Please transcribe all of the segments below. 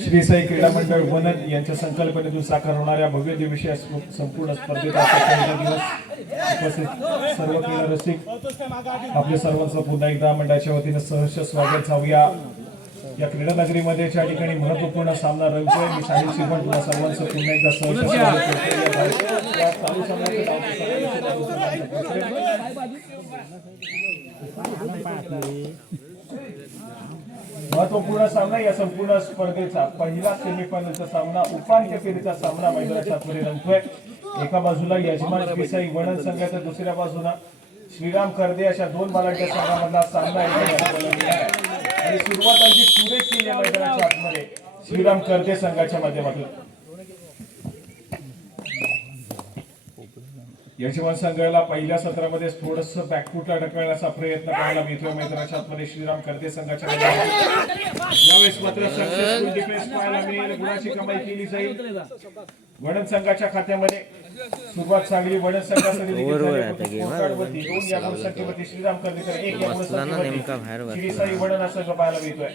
श्री साई क्रीडा मंडळ वनद यांच्या संकल्पनेतून साकार होणाऱ्या भव्य दिवशी संपूर्ण स्पर्धेत उपस्थित सर्व क्रीडा रसिक आपल्या सर्वांचं पुन्हा एकदा मंडळाच्या वतीने सहर्ष स्वागत जाऊया या क्रीडा नगरीमध्ये ज्या ठिकाणी महत्वपूर्ण सामना रंगतोय. मी साहिल शिवण तुम्हा सर्वांचं पुन्हा एकदा सहर्ष स्वागत करतो. या चालू सामन्याचे महत्वपूर्ण सामना या संपूर्ण स्पर्धेचा पहिला सेमीफायनलचा सामना उपांत्य फेरीचा सामना मैदानाच्या आतमध्ये रंगतोय. एका बाजूला यजमान श्री साई वणन संघ तर दुसऱ्या बाजूला श्रीराम करदे अशा दोन बलाढ्य संघामधला सामना आणि सुरुवात अगदी सुरेख केली मैदानाच्या आतमध्ये श्रीराम करदे संघाच्या माध्यमातून. यजमान संघाला पहिल्या सत्रामध्ये थोडस बॅकफुटला ढकलण्याचा प्रयत्न करायला मिळतोय मैदानाच्या आतमध्ये श्रीराम करदे संघाच्या यावेळेस मात्र सक्सेसफुल डिफेन्स पाहायला मिळेल. गुणाची कमाई केली जाईल वडन संघाच्या खात्यामध्ये. सुरुवात चांगली वडन संघासाठी दोन या गुणसंख्येवरती श्रीराम करदेकर एक या गुणसंख्येवरती श्री साई वडन संघ पाहायला मिळतोय.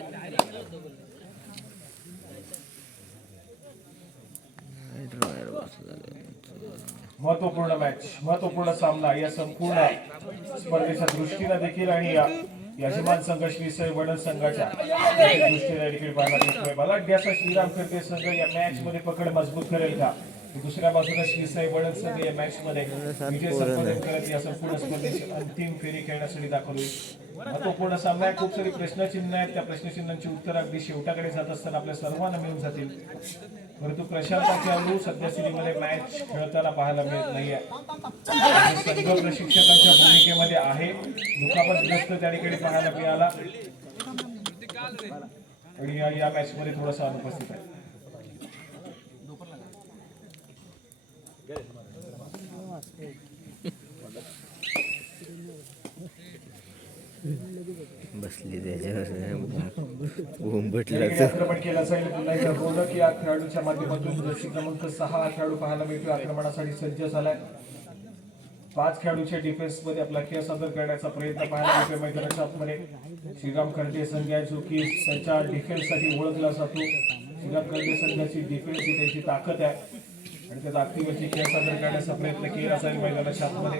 महत्वपूर्ण मॅच महत्वपूर्ण सामना या संपूर्ण स्पर्धेच्या दृष्टीने देखील आणि यजमान संघ श्री साई वडन संघाच्या दृष्टीने देखील पाहायला मिळतोय. बलाढ्य असा श्रीराम करदे संघ या मॅच मध्ये पकड मजबूत करेल का? दुसऱ्या बाजूला श्री साई वडन संघ या मॅच मध्ये विजय संपादन करत या संपूर्ण स्पर्धेची अंतिम फेरी खेळण्यासाठी दाखल होईल. महत्वपूर्ण सामना आहे. खूप सारी प्रश्नचिन्ह आहेत. त्या प्रश्नचिन्हांची उत्तर अगदी शेवटाकडे जात असताना आपल्या सर्वांना मिळून जातील. परंतु प्रशांत खेळाडू सध्या सिरीमध्ये मॅच खेळताना पाहायला मिळत नाहीये. संघ प्रशिक्षकांच्या भूमिकेमध्ये आहे. दुखापतग्रस्त त्या ठिकाणी पाहायला मिळाला आणि या मॅच मध्ये थोडासा अनुपस्थित आहे. बसली त्याच्यावर आक्रमण केला जाईल. पुन्हा एकदा बोलक या खेळाडूच्या माध्यमातून जर्सी क्रमांक 6 खेळाडू पाहायला मिळतो. आक्रमणासाठी सज्ज झालाय. 5 खेळाडूच्या डिफेन्स मध्ये आपला खेळ सादर करण्याचा प्रयत्न पाहायला मिळतोय मैदानाच्या आतमध्ये. श्रीराम करदे संघ जो की त्यांच्या डिफेन्स साठी ओळखला जातो. श्रीराम करदे संघाची डिफेन्स ही त्यांची ताकद आहे आणि त्या ताकदीवरती खेळ सादर करण्याचा प्रयत्न केला जाईल मैदानाच्या आतमध्ये.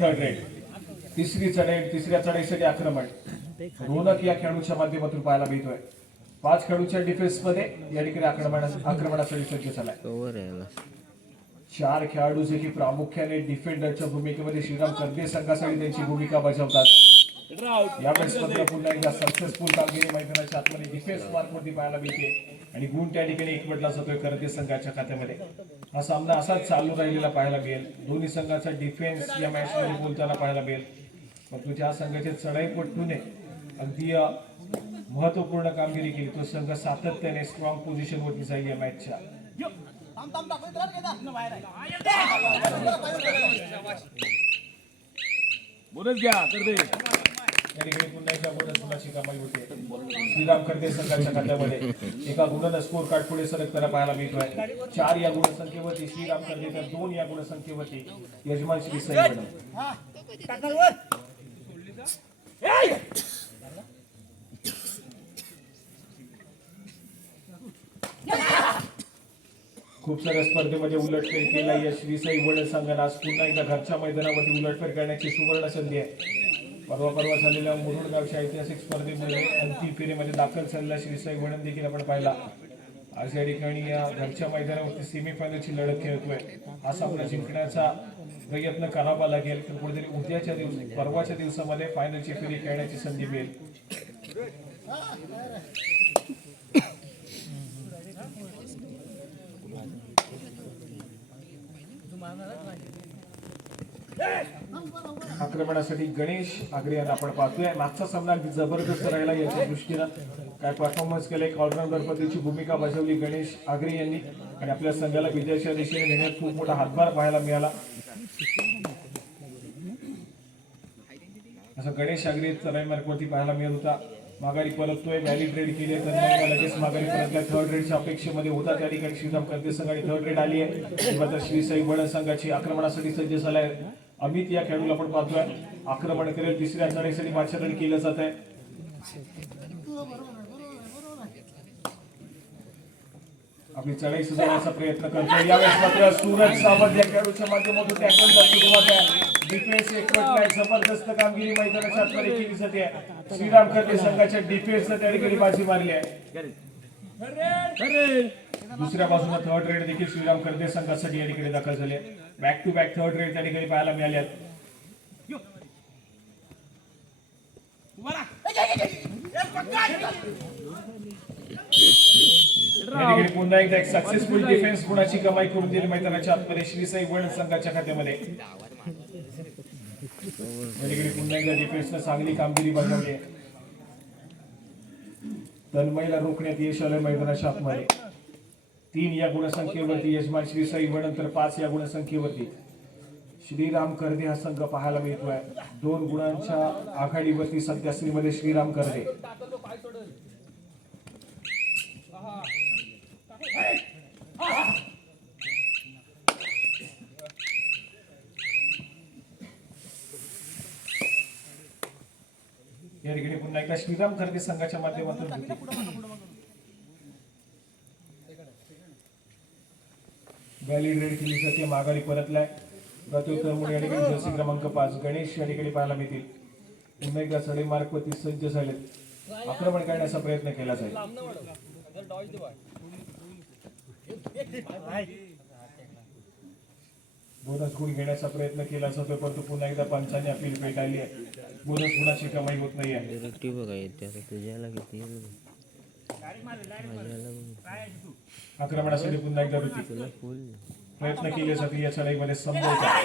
थर्ड रेड तिसऱ्या चढाईसाठी आक्रमण रोनक या खेळाडूच्या माध्यमातून पाहायला मिळतोय. 5 खेळाडूच्या डिफेन्स मध्ये या ठिकाणी आक्रमणासाठी सज्ज झालाय. 4 खेळाडू जे की प्रामुख्याने डिफेंडरच्या भूमिकेमध्ये श्रीराम करदे संघासाठी त्यांची भूमिका बजावतात. यावेळेस मात्र पुन्हा एकदा सक्सेसफुल कामगिरी मैदानाच्या आतमध्ये डिफेन्स मार्कवरती पाहायला मिळते आणि गुण त्या ठिकाणी एकवटला जातोय करदे संघाच्या खात्यामध्ये. हा सामना असाच चालू राहिलेला पाहायला मिळेल. दोन्ही संघाचा डिफेन्स या मॅच मध्ये बोलताना पाहायला मिळेल. परंतु ज्या संघाचे चढाईपटूने अगदी महत्वपूर्ण कामगिरी केली तो संघ सातत्याने स्ट्रॉंग पोझिशन वरती जाईल या मॅचच्या. पुन्हा एकदा बोनसची कमाई होते श्रीराम करदे संघाच्या खात्यामध्ये. एका गुणानं स्कोर कार्ड पुढे सरकताना पाहायला मिळतोय. 4 या गुणसंख्येवरती श्रीराम करदे तर 2 या गुणसंख्येवरती यजमान श्री साई वडन. खूप साऱ्या स्पर्धेमध्ये उलटफेर केला या श्री साई वडन संघाला. आज पुन्हा एकदा घरच्या मैदानावरती उलटफेर करण्याची सुवर्ण संधी आहे. परवा झालेल्या मुरुडगावच्या ऐतिहासिक स्पर्धेमध्ये अंतिम फेरीमध्ये दाखल झालेला श्री साई वडन देखील आपण पाहिला. आज या ठिकाणी या घरच्या मैदानावरती सेमीफायनलची लढत खेळतोय. हा सामना जिंकण्याचा प्रयत्न करावा लागेल तर कुठेतरी उद्याच्या परवाच्या दिवसामध्ये फायनलची फेरी खेळण्याची संधी मिळेल. आक्रमणासाठी गणेश आगरे यांना आपण पाहतोय. मागचा सामना अगदी जबरदस्त राहिला याच्या दृष्टीनं. काय परफॉर्मन्स केले. ऑलराऊंडर पद्धतीची भूमिका बजावली गणेश आगरे यांनी आणि आपल्या संघाला विजयाच्या दिशेने नेण्यात खूप मोठा हातभार पाहायला मिळाला. असं गणेश आगरे चढाई मार्गावरती पाहायला मिळत होता. माघारी परततोय. व्हॅलिड रेड केले तर लगेच माघारी परतल्या. थर्ड रेडच्या अपेक्षेमध्ये होता त्या ठिकाणी श्रीराम करते संघाने थर्ड रेड आली आहे. मात्र श्री साई वडद संघाची आक्रमणासाठी सज्ज झालाय. अमित या खेळाडूला आपण पाहतोय आक्रमण करेल. तिसऱ्या चढाईसाठी पाचारण केलं जात आहे. आपली चढाई सुधारण्याचा प्रयत्न करतोय. यावेळेस मात्र सूरज सावंत या खेळाडूच्या माध्यमातून टॅकलचा सुरुवात आहे. डिफेन्स एकवटलाय. जबरदस्त कामगिरी मैदानाच्या आतमध्ये केली जाते. श्रीराम करते संघाच्या डिफेन्सने त्या ठिकाणी बाजी मारली आहे. दुसऱ्या बाजूला थर्ड रेड देखील श्रीराम करते संघासाठी या ठिकाणी दाखल झाले. Back to back third raid त्या ठिकाणी पाहायला मिळाले आहेत. पुन्हा एकदा एक सक्सेसफुल डिफेन्स गुणाची कमाई करून दिली मैदानाच्या आतमध्ये श्री साई वडद संघाच्या खात्यामध्ये. पुन्हा एकदा डिफेन्सने चांगली कामगिरी बजावली आहे. तन्मयला रोखण्यात यश आलं मैदानाच्या आतमध्ये. 3 या गुणसंख्येवरती यजमान श्री साई वडद तर 5 या गुणसंख्येवरती श्रीराम करदे हा संघ पाहायला मिळतोय. 2 गुणांच्या आघाडीवरती सध्या श्रीमध्ये श्रीराम करदे. या ठिकाणी पुन्हा एकदा श्रीराम करदे संघाच्या माध्यमातून व्हॅलिड रेड केली जाते. माघारी परतलाय. प्रत्युत्तर म्हणून या ठिकाणी जर्सी क्रमांक 5 गणेश या ठिकाणी पाहायला मिळतील. पुन्हा एकदा चढाई मार्गवरती सज्ज झालेत. आक्रमण करण्याचा प्रयत्न केला जाईल. बोनस गुण घेण्याचा प्रयत्न केला जातोय परंतु पुन्हा एकदा पंचांनी अपील पेटाळली आहे. बोनस गुणाची कमाई होत नाही आहे. आक्रमणासाठी पुन्हा एकदा प्रयत्न केले जाते या चढाईमध्ये संभवता.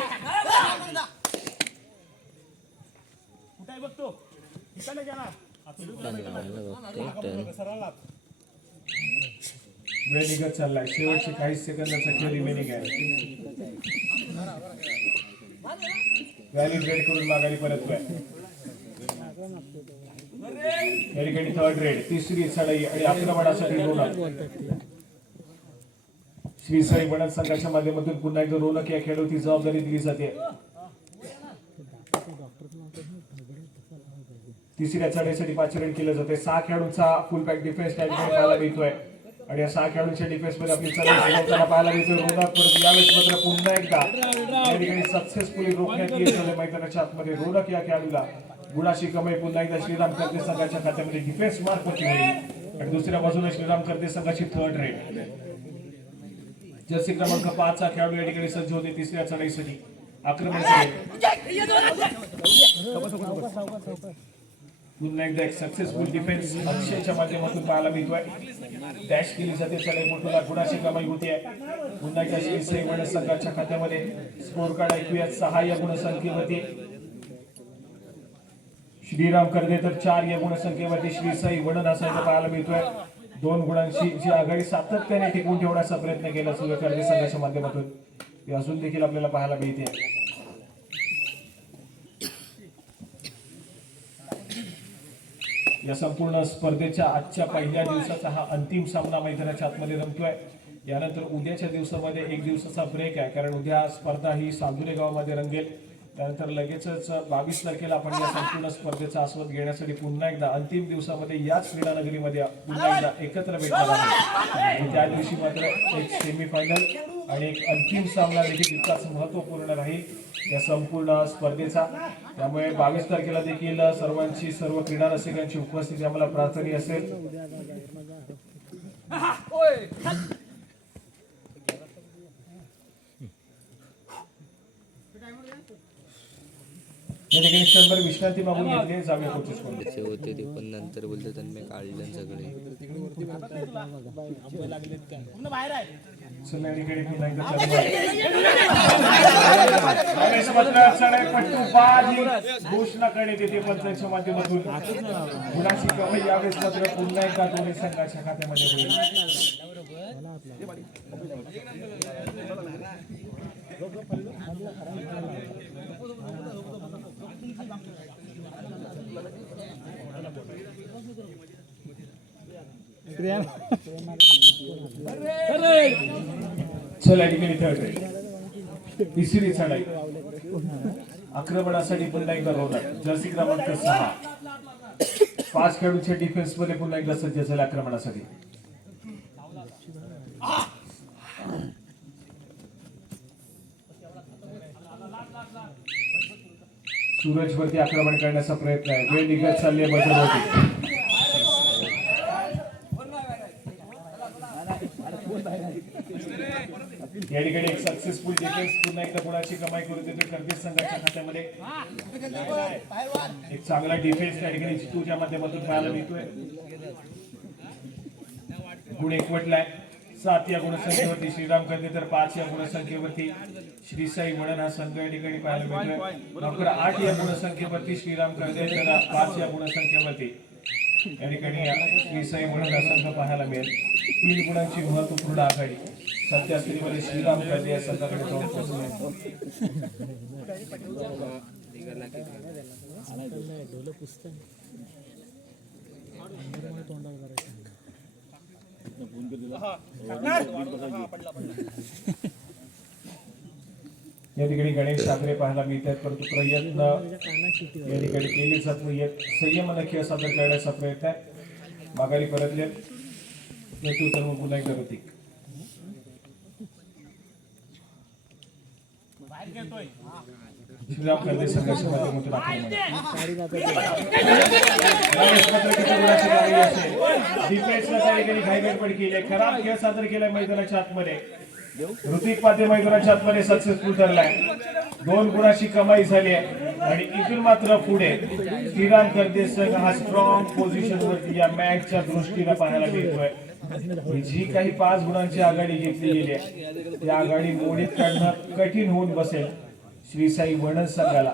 वेळ निघत चाललाय. शेवटचे काही सेकंदाचा खेळ रिमेनिंग आहे. व्हॅलिड रेड करून माघारी परततोय. या ठिकाणी थर्ड रेड. तिसरी चढाई आणि आक्रमणासाठी रोनक. श्री साई वडद संघाच्या माध्यमातून पुन्हा एकदा रोनक या खेळाडूची जबाबदारी दिली जाते. तिसऱ्या चढाईसाठी पाचारण केलं जाते. 6 खेळाडूंचा फुल पॅक डिफेन्स त्या ठिकाणी पाहायला मिळतोय आणि या 6 खेळाडूंच्या डिफेन्स मध्ये आपली चढाई सुरू पाहायला मिळतोय. रोनक परत यावेळेस मात्र पुन्हा एकदा या ठिकाणी सक्सेसफुली रोखण्यात येत आहे मैदानाच्या आतमध्ये. रोनक या खेळाडूला गुणाची कमाई पुन्हा एकदा श्रीराम करते संघाच्या खात्यामध्ये डिफेन्स मार्क होती होईल. आणि दुसऱ्या बाजूला श्रीराम करते संघाची थर्ड रेड. जर्सी क्रमांक 5 चा खेळाडू या ठिकाणी सज्ज होते तिसऱ्या चढाईसाठी आक्रमण करेल. पुन्हा एकदा एक सक्सेसफुल डिफेन्स अक्षयच्या माध्यमातून पाहायला मिळतोय. डॅश केली जाते चढाई मोठूला गुणाची कमाई होते. पुन्हा एकदा श्री साई वडद संघाच्या खात्यामध्ये स्कोर कार्ड ऐकूया. 6 या गुणसंख्येवरती श्रीराम करदे तर 4 या गुणसंख्येवरती श्री साई वडद असायचं पाहायला मिळतोय. 2 गुणांची जी आघाडी सातत्याने टिकवून ठेवण्याचा प्रयत्न केला सुरू करदे संघाच्या माध्यमातून ते अजून देखील आपल्याला पाहायला मिळते. या संपूर्ण स्पर्धेच्या आजच्या पहिल्या दिवसाचा हा अंतिम सामना मैदानाच्या आतमध्ये रंगतोय. यानंतर उद्याच्या दिवसामध्ये 1 दिवसाचा ब्रेक आहे कारण उद्या स्पर्धा ही साजुरे गावामध्ये रंगेल. त्यानंतर लगेचच 22 तारखेला आपण या संपूर्ण स्पर्धेचा आस्वाद घेण्यासाठी पुन्हा एकदा अंतिम दिवसामध्ये याच क्रीडानगरीमध्ये पुन्हा एकदा एकत्र भेटणार आहोत. त्या दिवशी मात्र एक सेमीफायनल आणि एक अंतिम सामना देखील तितकाच महत्त्वपूर्ण राहील या संपूर्ण स्पर्धेचा. त्यामुळे 22 तारखेला देखील सर्व क्रीडा रसिकांची उपस्थिती आम्हाला प्रार्थनीय असेल. या ठिकाणी क्षणभर विश्रांती मागून घेतली जावे कोचेस होते ते पण नंतर बोलतो त्यांनी काढलं सगळे. घोषणा करण्यात येते पंचांच्या माध्यमातून. गुणाची कमाई यावेळेस मात्र पुन्हा एकदा दोन्ही संघाच्या खात्यामध्ये होईल. चला ठिकाणी थर्ड रेड तिसरी चढाई आक्रमणासाठी पुन्हा एकदा रोलर जर्सी क्रमांक 6 5 खेळाडूंच्या डिफेन्स मध्ये पुन्हा एकदा सज्ज झाले आक्रमणासाठी सूरज वरती आक्रमण करण्याचा प्रयत्न आहे वेळ निघत चालली आहे बजरवरती या ठिकाणी एक सक्सेसफुल डिफेन्स पुन्हा एकदा गुणाची कमाई करून देतो कर्वेस संघाच्या खात्यामध्ये एक चांगला डिफेन्स त्या ठिकाणी चितूच्या माध्यमातून पाहायला मिळतोय गुण एकवटलाय 7 या गुणसंख्येवरती श्रीराम कर्दे तर 5 या गुणसंख्येवरती श्री साई वडन हा संघ या ठिकाणी पाहायला मिळतोय नंतर 8 या गुणसंख्येवरती श्रीराम कर्दे तर 5 या गुणसंख्येवरती या ठिकाणी श्री साई वडन हा संघ पाहायला मिळेल 3 गुणांची महत्वपूर्ण आघाडी सध्या स्थितीमध्ये श्रीराम कर्दे या संघाकडे जाऊन पोहोचले या ठिकाणी गणेश ठाकरे पाहायला मिळतात परंतु प्रयत्न या ठिकाणी केले जात नाहीये संयमानं खेळ सादर करण्याचा प्रयत्न आहे माघारी परतले नेतृत्व पुन्हा एकदा प्रतीक श्रीराम कर्दे संघर्ष माध्यमातून घाईगडबड केली खराब खेळ सादर केलाय मैदानाच्या आतमध्ये ऋतिक पाते मैदानाच्या आतमध्ये सक्सेसफुल ठरलाय 2 गुणाची कमाई झाली आहे आणि इथून मात्र पुढे श्रीराम कर्दे संघ हा स्ट्रॉंग पोझिशन वरती या मॅचच्या दृष्टीने पाहायला मिळतोय जी काही 5 गुणांची आघाडी घेतली गेली आहे ती आघाडी मोडीत काढणं कठीण होऊन बसेल श्री साई वडन संघाला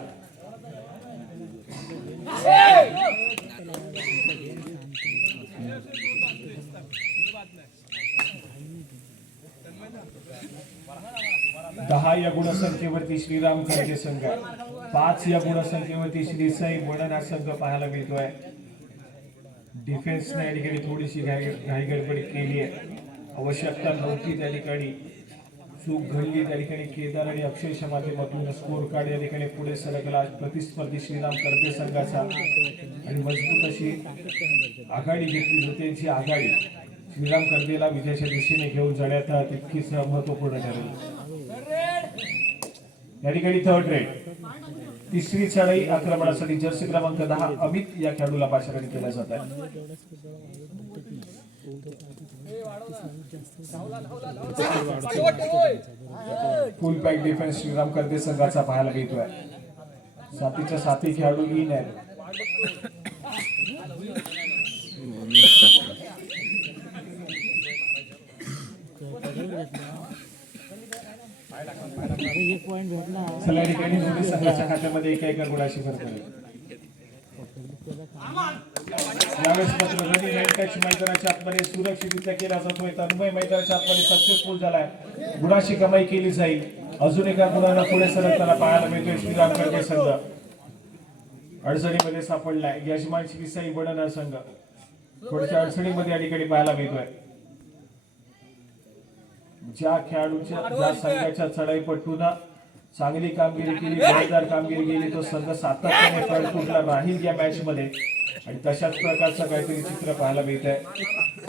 दहा या गुणसंख्येवरती श्रीराम कर्दे संघ 5 या गुणसंख्येवरती श्री साई वडन हा संघ पाहायला मिळतोय डिफेन्सने या ठिकाणी थोडीशी घाईगडबड केली आहे आवश्यकता नव्हती त्या ठिकाणी चूक घडली त्या ठिकाणी केदार आणि अक्षयच्या माध्यमातून स्कोर कार्ड या ठिकाणी पुढे सरकला प्रतिस्पर्धी श्रीराम कर्दे संघाचा आणि मजबूत अशी आघाडी घेतली जाते जी आघाडी श्रीराम कर्देला विजयाच्या दिशेने घेऊन जाण्यात तितकीच महत्वपूर्ण ठरेल या ठिकाणी थर्ड रेड तिसरी चढाई आक्रमणासाठी जर्सी क्रमांक 10 अमित या खेळाडूला पाशाखाली केला जात आहे फुल पॅक डिफेन्स श्रीराम कर्दे संघाचा पाहायला मिळतोय 7च्या 7 खेळाडू इन आहेत चला ठिकाणी दोन्ही संघाच्या खात्यामध्ये एका गुणाची भर पडेल यावेळेस मात्र रनिंग अँड टच मैदानाच्या आतमध्ये सुरक्षितरित्या केला जातोय तन्मय मैदानाच्या आतमध्ये सक्सेसफुल झालाय गुणाची कमाई केली जाईल अजून एका गुणाला पुढे सरकताना पाहायला मिळतोय श्रीराम कर्दे संघ अडचणीमध्ये सापडलाय यजमान श्री साई वडन हा संघ थोड्याशा अडचणीमध्ये या ठिकाणी पाहायला मिळतोय ज्या खेळाडूच्या ज्या संघाच्या चढाईपटून चांगली कामगिरी केली जोरदार कामगिरी केली तो संघ सातत्याने फळफुटला राहील या मॅच मध्ये आणि तशाच प्रकारचं काहीतरी चित्र पाहायला मिळत आहे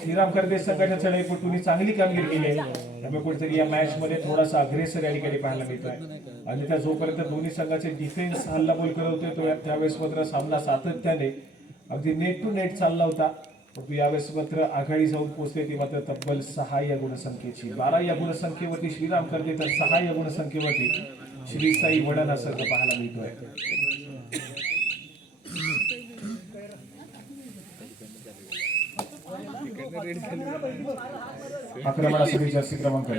श्रीराम कर्दे संघाच्या चढाईपटूंनी चांगली कामगिरी केली त्यामुळे कुठेतरी या मॅच मध्ये थोडासा अग्रेसर या ठिकाणी पाहायला मिळतोय आणि त्या जोपर्यंत दोन्ही संघाचे डिफेन्स हल्लाबोल करत होते त्यावेळेस मात्र सामना सातत्याने अगदी नेट टू नेट चालला होता परंतु यावेळेस मात्र आघाडी जाऊन पोहोचले ती मात्र तब्बल 6 या गुणसंख्येची 12 या गुणसंख्येवरती श्रीराम कर्दे तर 6 या गुणसंख्येवरती श्री साई वडन हा संघ पाहायला मिळतोय आक्रमणासाठी जर्सी क्रमांक 9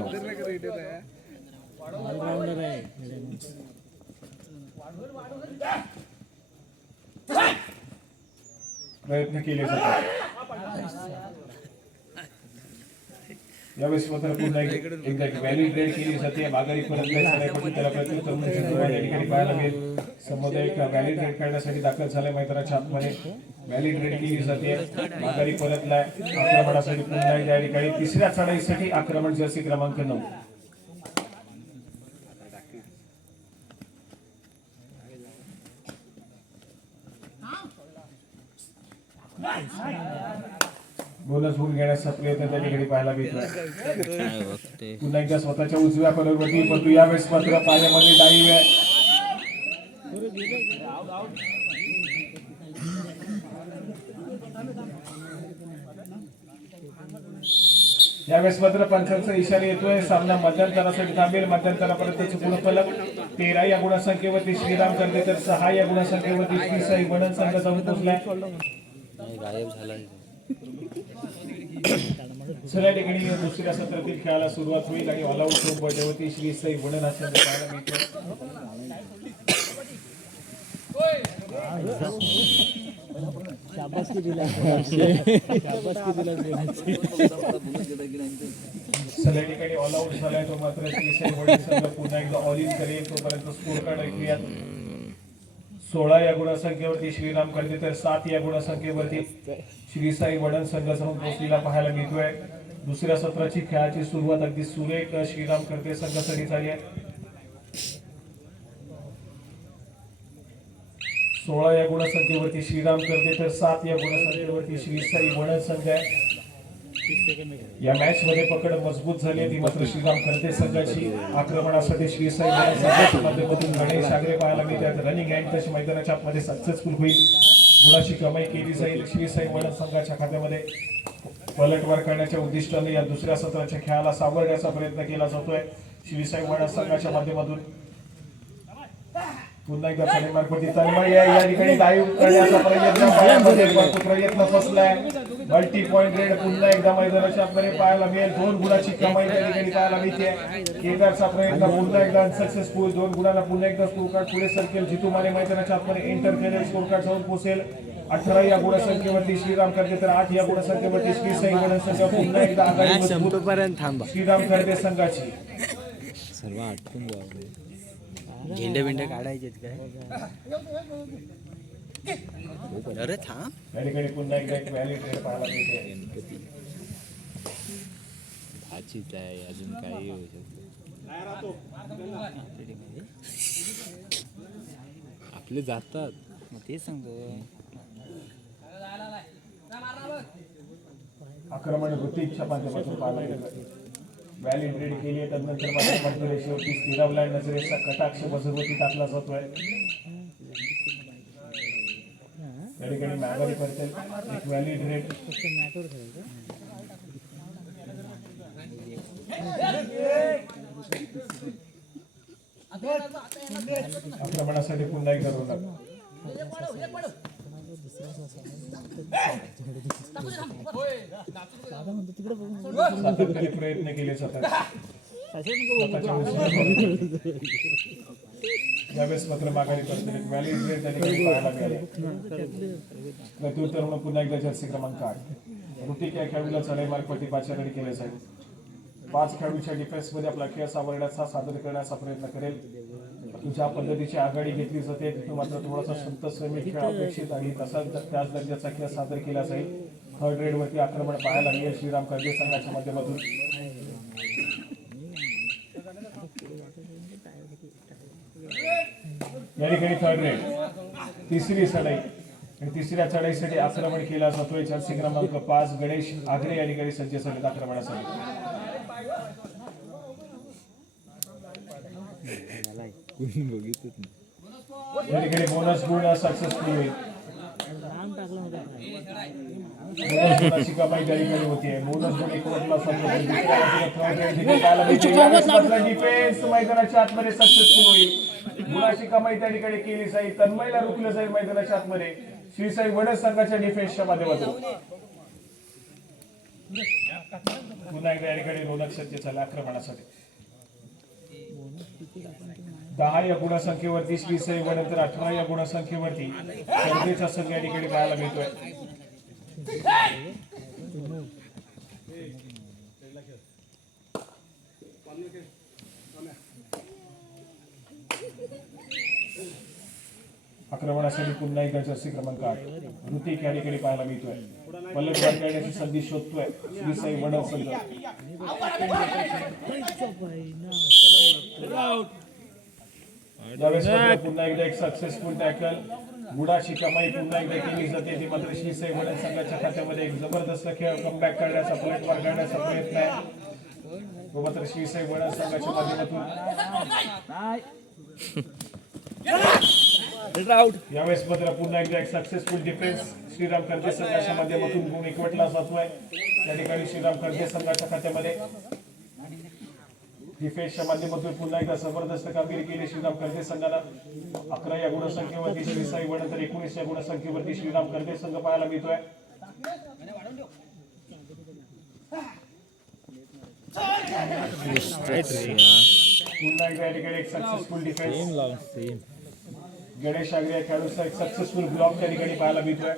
प्रयत्न केले जातात यावेळेस मात्र पुन्हा एकदा व्हॅल्यू ट्रेड केली जाते माघारी परत त्याला प्रत्युत्तर या ठिकाणी पाहायला मिळेल सामुदायिक व्हॅलिड रेड करण्यासाठी दाखल झाले मैदानाच्या आतमध्ये व्हॅलिड रेड केली जाते माघारी परतलाय आक्रमणासाठी पुन्हा एकदा या ठिकाणी तिसऱ्या चढाईसाठी आक्रमण जर्सी क्रमांक 9 बोनस गुण घेण्याचा प्रयत्न त्या ठिकाणी पाहायला मिळतोय पुन्हा एकदा स्वतःच्या उजव्या कॉलरवरती परंतु यावेळेस मात्र पायामध्ये डाईव आहे यावेळेस मात्र पंचांचा इशारा येतोय सामना मध्यंतरासाठी थांबेल मध्यंतरापर्यंत चुकून फलक 13 या गुणसंख्येवरती श्रीराम करते तर 6 या गुणसंख्येवरती श्री साई वडन संघ जाऊन पोहोचलाय गायब झाला चला ठिकाणी दुसऱ्या सत्रातील खेळाला सुरुवात होईल आणि ऑल आउट सोबत श्री साई वडन हा संघ पाहायला मिळतो सगळ्या ठिकाणी ऑल आउट झालाय तो मात्र श्री साई वडन संघ पुन्हा एकदा ऑल इन करेल तोपर्यंत स्कोर कार्ड ऐकूयात 16 या गुणसंख्येवरती श्रीराम करते तर 7 या गुणसंख्येवरती श्री साई वडन संघ जाऊन पोहोचलेला पाहायला मिळतोय दुसऱ्या सत्राची खेळाची सुरुवात अगदी सुरेख श्रीराम करते संघासाठी झाली आहे 16 या गुणसंख्येवरती श्रीराम करते तर 7 या गुणसंख्येवरती श्री साई वडन संघ आहे या मॅच मध्ये पकड मजबूत झाली ती मात्र श्रीराम करते संघाची आक्रमणासाठी श्री साई वडन संघाच्या माध्यमातून गणेश आगरे पाहायला मिळतात रनिंग अँड टच मैदानाच्या आतमध्ये सक्सेसफुल होईल गुणाची कमाई केली जाईल श्री साई वडन संघाच्या खात्यामध्ये पलटवार करण्याच्या उद्दिष्टाने या दुसऱ्या सत्राच्या खेळाला सावरण्याचा प्रयत्न केला जातोय श्री साई वडन संघाच्या माध्यमातून पुन्हा एकदा चढाईमार्फत तन्मय या ठिकाणी लाईव्ह करण्याचा प्रयत्न फसलाय मल्टी पॉइंट रेड पुन्हा एकदा मैदानाच्या आतमध्ये पाहायला मिळेल 2 गुणाची कमाई त्या ठिकाणी पाहायला मिळते केदारचा प्रयत्न पुन्हा एकदा अनसक्सेसफुल 2 गुणांना पुन्हा एकदा स्कोर कार्ड पुढे सरकेल जितू माने मैदानाच्या आतमध्ये एंटर केले स्कोर कार्ड जाऊन पोहोचेल 18 या गुणसंख्येवरती श्रीराम करते तर 8 या गुणसंख्येवरती श्री साई वडन संघ पुन्हा एकदा आघाडी श्रीराम करते संघाची सर्व आठवून जाऊ झेंडे बिंडे काढायचे काय अरे थांब या ठिकाणी पुन्हा एकदा एक व्हॅलिड रेड पाहायला मिळते गणपती भाचीच आहे अजून काही होऊ शकतो आपले जातात मग ते सांगतो आक्रमण ऋतिकच्या माध्यमातून पाहायला मिळतं व्हॅलिड रेड केली आहे त्यानंतर मात्र शेवटी स्थिरावलाय नजरेचा कटाक्ष बजरवरती टाकला जातोय या ठिकाणी माघारी करते एक व्हॅलिड रेड आक्रमणासाठी पुन्हा एकदा रोल सातत्याने प्रयत्न केले जातात यावेळेस मात्र माघारी करते व्हॅलिड रेड त्या ठिकाणी पाहायला मिळाले प्रत्युत्तर म्हणून पुन्हा एकदा जर्सी क्रमांक 8 ऋतिक या खेळाडूला चढाईमार्फत पाचाकडे केले जाईल 5 खेळाडूच्या डिफेन्स मध्ये आपला खेळ सावरण्याचा सादर करण्याचा प्रयत्न करेल ज्या पद्धतीची आघाडी घेतली जाते तिथून मात्र थोडासा संत श्रमिक खेळ अपेक्षित आणि तसाच त्याच दर्जाचा खेळ सादर केला जाईल 3rd रेड वरती आक्रमण पाहायला मिळेल श्रीराम करते संघाच्या माध्यमातून या ठिकाणी 3rd रेड तिसरी चढाई आणि तिसऱ्या चढाईसाठी आक्रमण केला जातोय जर्सी क्रमांक 5 गणेश आगरे या ठिकाणी सज्ज झाले आक्रमणासाठी या ठिकाणी बोनस गुण सक्सेसफुल होईल बोनस गुणाची कमाई त्या ठिकाणी होतीये बोनस गुण एक वरला डिफेन्स मैदानाच्या आतमध्ये सक्सेसफुल होईल गुणाची कमाई त्या ठिकाणी केली जाईल तन्मयला रोखलं जाईल मैदानाच्या आतमध्ये श्री साई वडन संघाच्या डिफेन्सच्या माध्यमातून पुन्हा एकदा या ठिकाणी रोनक सज्ज झाला आक्रमणासाठी 10 या गुणसंख्येवरती श्री साई वडन तर 18 या गुणसंख्येवरती स्पर्धेचा संघ या ठिकाणी पाहायला मिळतोय आक्रमणासाठी पुन्हा एकदा जर्सी क्रमांक 8 ऋतिक या ठिकाणी पाहायला मिळतोय. पलटवार करण्याची संधी शोधतोय श्री साई वडा संघ. यावेळेस पुन्हा एकदा एक सक्सेसफुल टॅकल गुडाची कमाई पुन्हा एकदा केली जाते. ती मात्र श्री साई वडा संघाच्या खात्यामध्ये एक जबरदस्त खेळ कमबॅक करण्याचा पलटवार करण्याचा प्रयत्न आहे. तो मात्र श्री साई वडा संघाच्या माध्यमातून यावेळेस मात्र पुन्हा एकदा एक सक्सेसफुल डिफेन्स श्रीराम कर्जे संघाच्या माध्यमातून गुण एकवटला जातोय. त्या ठिकाणी श्रीराम कर्जे संघाच्या खात्यामध्ये डिफेन्सच्या माध्यमातून पुन्हा एकदा जबरदस्त कामगिरी केली श्रीराम कर्जे संघानं. 11 या गुणसंख्येवरती श्री साई वडा तर 19 या गुणसंख्येवरती श्रीराम कर्जे संघ पाहायला मिळतोय. पुन्हा एकदा या ठिकाणी एक सक्सेसफुल डिफेन्स गणेश आगरे या खेळाडूचा एक सक्सेसफुल ब्लॉक त्या ठिकाणी पाहायला मिळतोय.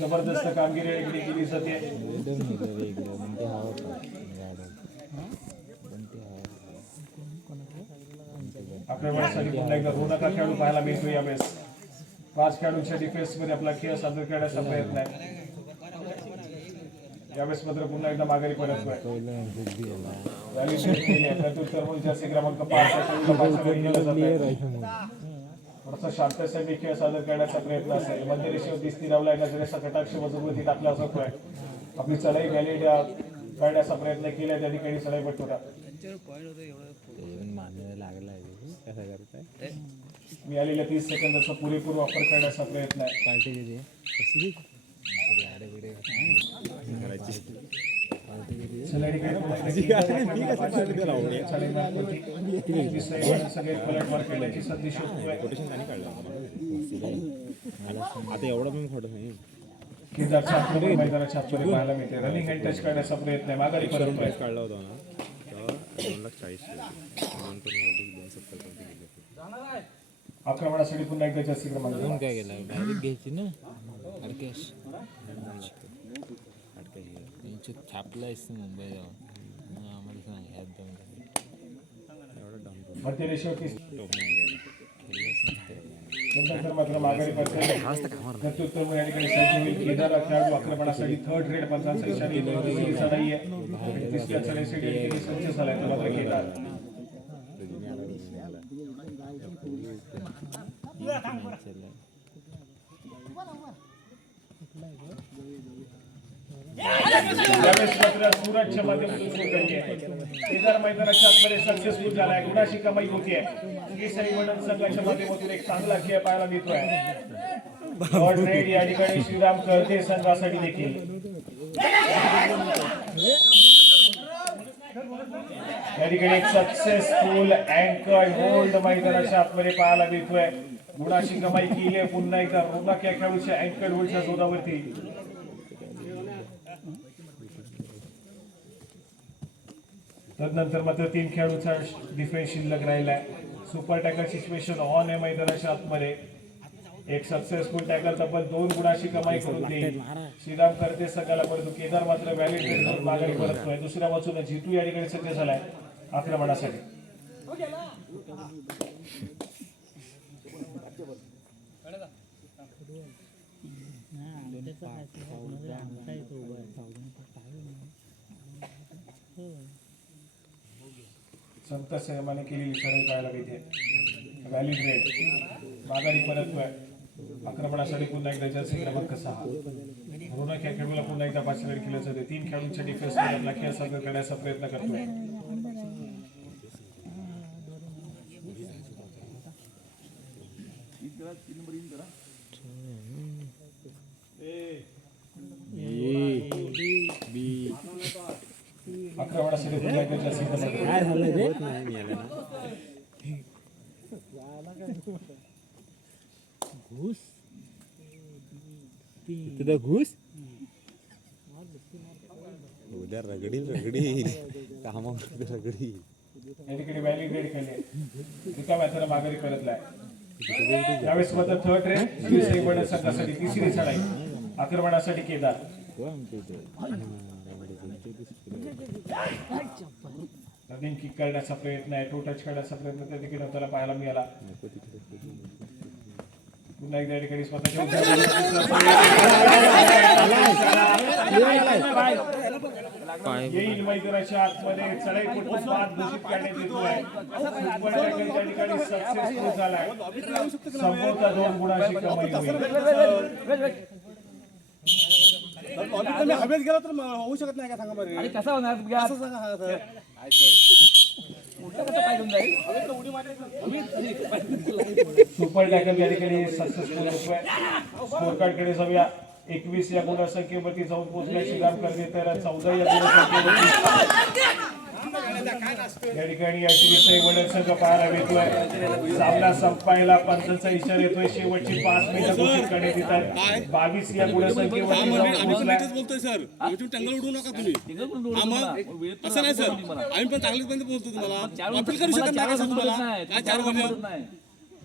जबरदस्त कामगिरी या ठिकाणी केली जाते. आक्रमणासाठी पुन्हा एकदा रोनका खेळाडू पाहायला मिळतोय. यावेळेस 5 खेळाडूंच्या डिफेन्स मध्ये आपला खेळ सादर करण्याचा प्रयत्न आहे. यावेळेस मात्र पुन्हा एकदा माघारी परततोय. क्रमांक 5 शांततेने खेळ सादर करण्याचा प्रयत्न असेल. मध्य रेषेवरती स्थिरावला येण्याचा कटाक्ष मजबूती टाकला जातोय. आपली चढाई व्हॅलिड करण्याचा प्रयत्न केला त्या ठिकाणी चढाई पटवला. मिळालेल्या 30 सेकंदाचा पुरेपूर वापर करण्याचा प्रयत्न आहे. आता एवढा पण खोटं नाही. मैदानाच्या आतमध्ये पाहायला मिळते. रनिंग अँड टच करण्याचा प्रयत्न आहे. माघारी परत काढला होता ना तेव्हा 2,40,000 आक्रमणासाठी पुन्हा एकदा जास्ती क्रमांक काय केलं डायरेक्ट घ्यायची ना अडकेश छापला असतं मुंबई जाऊन आम्हाला सांग ह्यात मध्य रेषेवरती नंतर मात्र माघारी प्रत्युत्तर या ठिकाणी सज्ज होईल. केदार खेळाडू आक्रमणासाठी थर्ड रेड पंचांचा इशारा चढाई आहे. तिसऱ्या चढाईसाठी सज्ज झालाय तो मात्र केदार. यावेळेस मात्र सुरतच्या माध्यमातून केदार मैदानाच्या आतमध्ये सक्सेसफुल झालाय. गुणाची कमाई होतीये. श्री साई वडा संघाच्या माध्यमातून एक चांगला खेळ पाहायला मिळतोय. थर्ड रेड या ठिकाणी श्रीराम कर्जे संघासाठी देखील या ठिकाणी एक सक्सेसफुल अँकर होल्ड मैदानाच्या आतमध्ये पाहायला मिळतोय. गुणाची कमाई केली आहे पुन्हा एकदा रोनक या खेळाडूच्या अँकर होल्डच्या जोरावरती. तदनंतर मात्र 3 खेळाडूचा डिफेन्स शिल्लक राहिलाय. सुपर टॅकल सिच्युएशन ऑन आहे मैदानाच्या आतमध्ये. एक सक्सेसफुल टॅकल तब्बल 2 गुणाची कमाई करून देईल श्रीराम कर्जे संघाला. परंतु केदार मात्र व्हॅलिड माघारी परततोय. दुसऱ्या बाजूने जितू या ठिकाणी सज्ज झालाय आक्रमणासाठी. संत संयमाने केलेली चढाई पाहायला मिळते. व्हॅलिड रेड माघारी परततोय. आक्रमणासाठी पुन्हा एकदा जर्सी क्रमांक 6 रोनक या खेळाडूला पुन्हा एकदा 5 रेड केलं जाते. 3 खेळाडूंच्या डिफेन्स मध्ये आपला खेळ सादर करण्याचा प्रयत्न करतोय. आक्रमणासाठी पुन्हा एकदा जर्सी क्रमांक घुस तिथं घुस उद्या रगडी कामा रगडी या ठिकाणी व्हॅलिड रेड केले. एका मॅचला माघारी परतलाय. यावेळेस मात्र थर्ड रेड श्री साई वडा संघासाठी तिसरी चढाई. आक्रमणासाठी केदार रनिंग किक करण्याचा प्रयत्न आहे. टो टच करण्याचा प्रयत्न त्या ठिकाणी त्याला पाहायला मिळाला. पुन्हा एकदा या ठिकाणी स्वतःच्या येईल मैदानाच्या आतमध्ये चढाई कुठून बाद घोषित करण्यात येतोय. सुपर टॅकल त्या ठिकाणी सक्सेसफुल झालाय. संभवतः 2 गुणाची कमाई होईल. हवेत गेला तर होऊ शकत नाही का सांगा बरं. कसा होणार असं सांगा सर. सुपर टॅकल त्या ठिकाणी सक्सेसफुल होतोय. स्कोर कार्ड कडे जाऊया. 21 या गुणसंख्येवरती जाऊन पोहोचल्या श्रीराम करते तर 14 या गुणसंख्येवरती या ठिकाणी याची विषय वडील संघ पाहायला मिळतोय. सामना संपायला पंचांचा इशारा येतोय. शेवटची 5 मिनिटं घोषित करण्यात येत आहेत. 22 या गुणसंख्येवरती जाऊन पोहोचलाय. बोलतोय सर टंगल उडू नका तुम्ही. असं नाही सर आम्ही पण चांगलीच बंद बोलतो तुम्हाला. अपील करू शकत नाही का सर तुम्हाला काय 4 महिने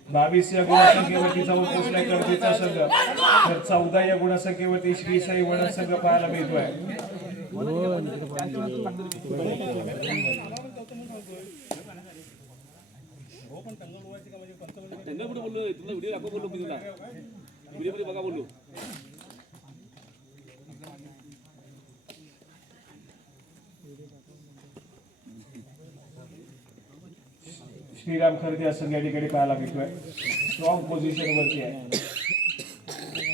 22 या गुणसंख्येवरती जाऊन पोहोचलाय कर्जेचा संघ. तर 14 या गुणसंख्येवरती श्री साई वडील संघ पाहायला मिळतोय. टंगल कुठे बोललो तुला व्हिडिओ दाखव बोललो मी तुला व्हिडिओ मध्ये बघा बोललो. श्रीराम खरेदी असं या ठिकाणी पाहायला मिळतोय. स्ट्रॉंग पोझिशन वरती आहे.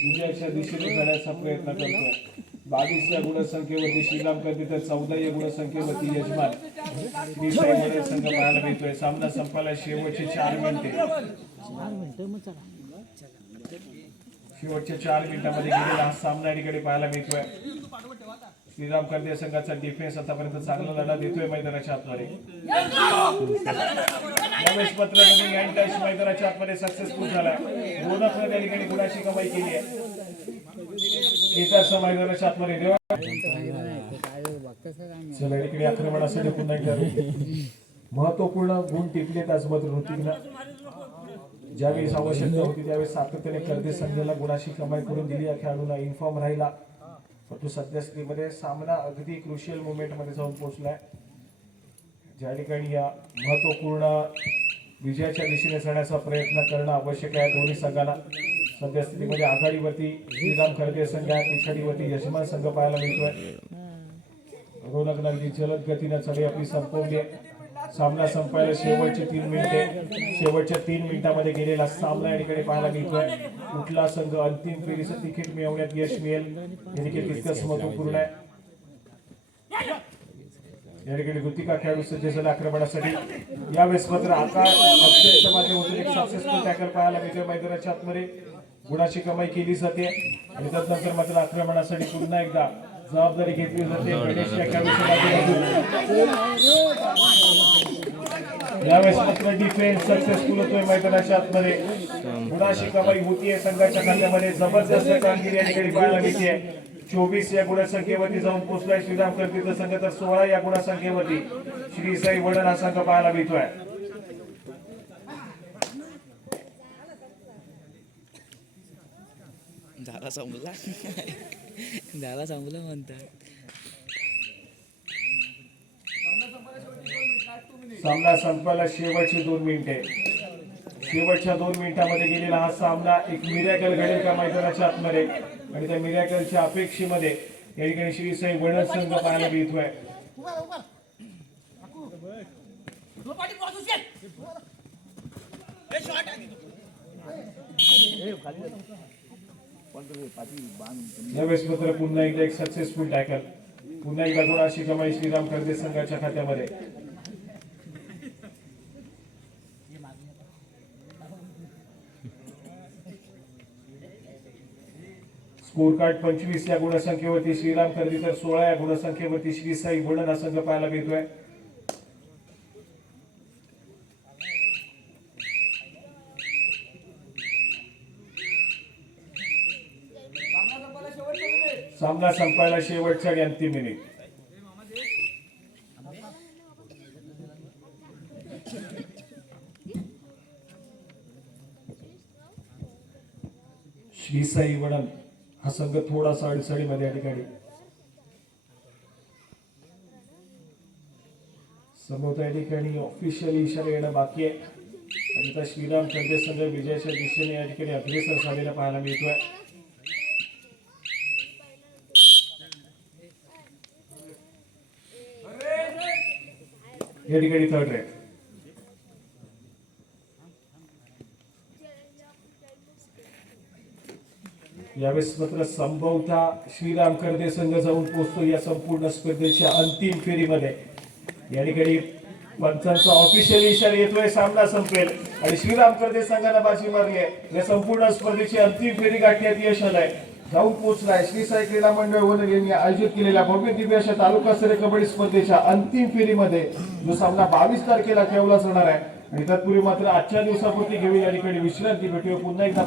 विजयाच्या दिशेने जाण्याचा प्रयत्न करतोय. 22 या गुणसंख्येवरती श्रीराम करते तर 14 या गुणसंख्येवरती यजमान श्री साई वडील संघ पाहायला मिळतोय. सामना संपायला शेवटचे 4 मिनिटे. शेवटच्या 4 मिनिटांमध्ये गेलेला हा सामना या ठिकाणी पाहायला मिळतोय. श्रीराम करते संघाचा डिफेन्स आतापर्यंत चांगला लढा देतोय मैदानाच्या आतमध्ये. रमेश पत्रकाने हँड टच मैदानाच्या आतमध्ये सक्सेसफुल झाला. रोनकने त्या ठिकाणी गुणाची कमाई केली आहे. येत्या मैदानाच्या आतमध्ये चला या ठिकाणी आक्रमणासाठी पुन्हा एकदा महत्वपूर्ण गुण टिकले त्याचबरोबर ऋतिकनं ज्यावेळेस आवश्यकता होती त्यावेळेस सातत्याने कर्जे संघाला गुणाची कमाई करून दिली. या खेळाडूंना इन्फॉर्म राहिला. परंतु सध्या स्थितीमध्ये सामना अगदी क्रुशियल मोमेंट मध्ये जाऊन पोहोचलाय. ज्या ठिकाणी या महत्वपूर्ण विजयाच्या दिशेने जाण्याचा प्रयत्न करणं आवश्यक आहे. दोन्ही संघांना सध्या स्थितीमध्ये आघाडीवरती श्रीराम खर्गे संघ आहे. पिछाडीवरती यजमान संघ पाहायला मिळतोय. रोनक नगदी जलद गतीने चढाई आपली संपवली आहे. सामना संपायला शेवटचे 3 मिनिटे. शेवटच्या 3 मिनिटांमध्ये गेलेला सामना या ठिकाणी पाहायला मिळतोय. कुठला संघ अंतिम फेरीचं तिकीट मिळवण्यात यश मिळेल हे देखील तितकंच महत्वपूर्ण आहे. या ठिकाणी ऋतिका खेळाडू सज्ज झाले आक्रमणासाठी. यावेळेस मात्र आकाश अक्षयच्या माध्यमातून एक सक्सेसफुल टॅकल पाहायला मिळतोय. मैदानाच्या आतमध्ये गुणाची कमाई केली जाते आणि त्यानंतर मात्र आक्रमणासाठी पुन्हा एकदा जबाबदारी घेतली जाते. गणेश या खेळाडूच्या माध्यमातून यावेळेस मात्र डिफेन्स सक्सेसफुल होतोय. मैदानाच्या आतमध्ये गुणाची कमाई होतीये. संघाच्या खात्यामध्ये जबरदस्त कामगिरी या ठिकाणी पाहायला मिळते. 24 या गुणसंख्येवरती जाऊन पोहोचलाय श्रीराम कर्तीचा संघ तर 16 या गुणसंख्येवरती श्री साई वडील हा संघ पाहायला मिळतोय. झाला संपला म्हणतात. सामना संपायला शेवटची 2 मिनिटे. शेवटच्या 2 मिनिटांमध्ये गेलेला हा सामना एक मिरॅकल घडेल का मैदानाच्या आतमध्ये आणि त्या मिरॅकलच्या अपेक्षेमध्ये या ठिकाणी श्री साई वडील संघ पाहायला मिळतोय. यावेळेस मात्र पुन्हा एकदा एक सक्सेसफुल टॅकल. पुन्हा एकदा गुणाची कमाई श्रीराम कर्जे संघाच्या खात्यामध्ये. स्कोर कार्ड 25 या गुणसंख्येवरती श्रीराम कर्जे तर 16 या गुणसंख्येवरती श्री साई वडील हा संघ पाहायला मिळतोय. सामना संपायला शेवटच्या आणि अंतिम मिनिट. श्री साई वडील हा संघ थोडासा अडचणीमध्ये या ठिकाणी समोर या ठिकाणी ऑफिशियली इशारा येणं बाकी आहे. आणि त्या श्रीराम खर्दे संघ विजयाच्या दिशेने या ठिकाणी अग्रेसर झालेला पाहायला मिळतोय. या ठिकाणी थर्ड रेड. यावेळेस मात्र संभवता श्रीराम खर्दे संघ जाऊन पोहोचतो या संपूर्ण स्पर्धेच्या अंतिम फेरीमध्ये. या ठिकाणी पंचांचा ऑफिशियल इशारा येतोय, सामना संपेल आणि श्रीराम खर्दे संघाला बाजी मारली आहे. या संपूर्ण स्पर्धेची अंतिम फेरी गाठण्यात यश आलंय, जाऊन पोहोचलाय. श्री साई क्रीडा मंडळ वनर यांनी आयोजित केलेल्या भव्य दिव्य अशा तालुकास्तरीय कबड्डी स्पर्धेच्या अंतिम फेरीमध्ये जो सामना 22 तारखेला खेळवला जाणार आहे. आणि तत्पूर्वी मात्र आजच्या दिवसापुरती घेऊन या ठिकाणी विश्रांती भेटूया. पुन्हा एकदा